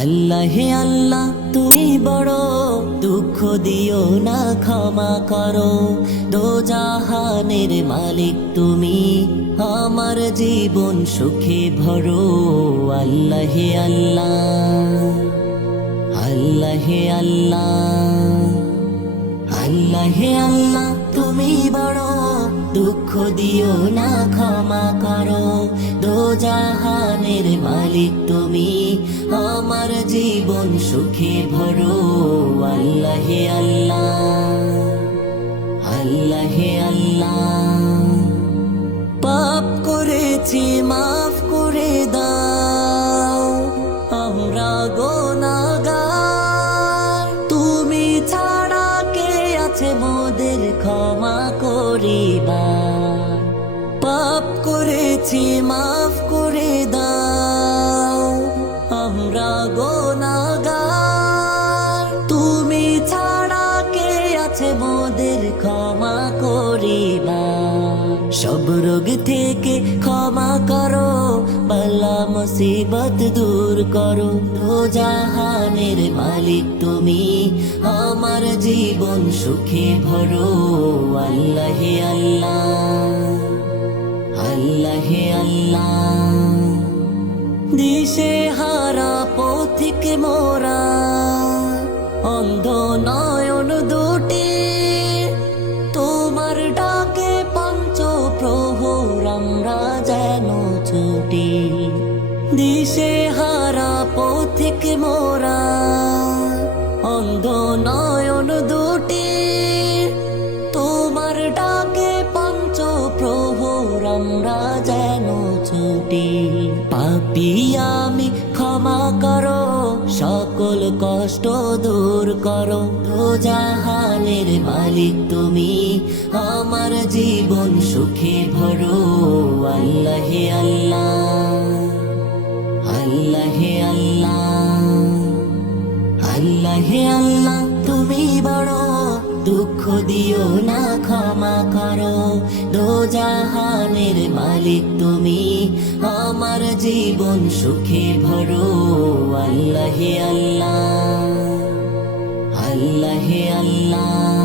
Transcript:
আল্লাহ হে আল্লাহ তুমি বড়, দুঃখ দিও না ক্ষমা করো। দোজাহানের মালিক তুমি, আমার জীবন সুখে ভরো। আল্লাহ হে আল্লাহ, আল্লাহ হে আল্লাহ, আল্লাহ হে আল্লাহ তুমি বড়, দুঃখ দিও না ক্ষমা করো। দোজাহানের মালিক তুমি, আমার জীবন সুখে ভরো। আল্লাহ হে আল্লাহ, আল্লাহ হে আল্লাহ, পাপ করেছি মাফ করে দাও, আমরা গুনাহগার। তুমি ছাড়া কে আছে মোদের ক্ষমা করিবার। পাপ করেছি মাফ করে দাও, আমরা গুনাহগার। তুমি ছাড়া কে আছে মোদের ক্ষমা করিবার। সব রোগ থেকে ক্ষমা করো, বালা মুসিবত দূর করো। দোজাহানের মালিক তুমি, আমার জীবন সুখে ভরো। আল্লাহ হে আল্লাহ, আল্লাহ হে আল্লাহ, দিশেহারা পথিক মোরা, অন্ধ নয়ন দুটি, তোমার ডাকে পঞ্চ প্রহর আমরা যেন ছুটি। দিশেহারা পথিক মোরা, অন্ধ নয়ন দুটি, তোমার ডাকে পঞ্চ প্রহর আমরা যেন ছুটি। পাপী আমি ক্ষমা করো, সকল কষ্ট দূর করো। দোজাহানের মালিক তুমি, আমার জীবন সুখে ভরো। আল্লাহ হে আল্লাহ, আল্লাহ হে আল্লাহ, আল্লাহ হে আল্লাহ তুমি বড়, দুঃখ দিও না ক্ষমা করো। দোজাহানের মালিক তুমি, আমার জীবন সুখে ভরো। আল্লাহ হে আল্লাহ, আল্লাহ হে আল্লাহ।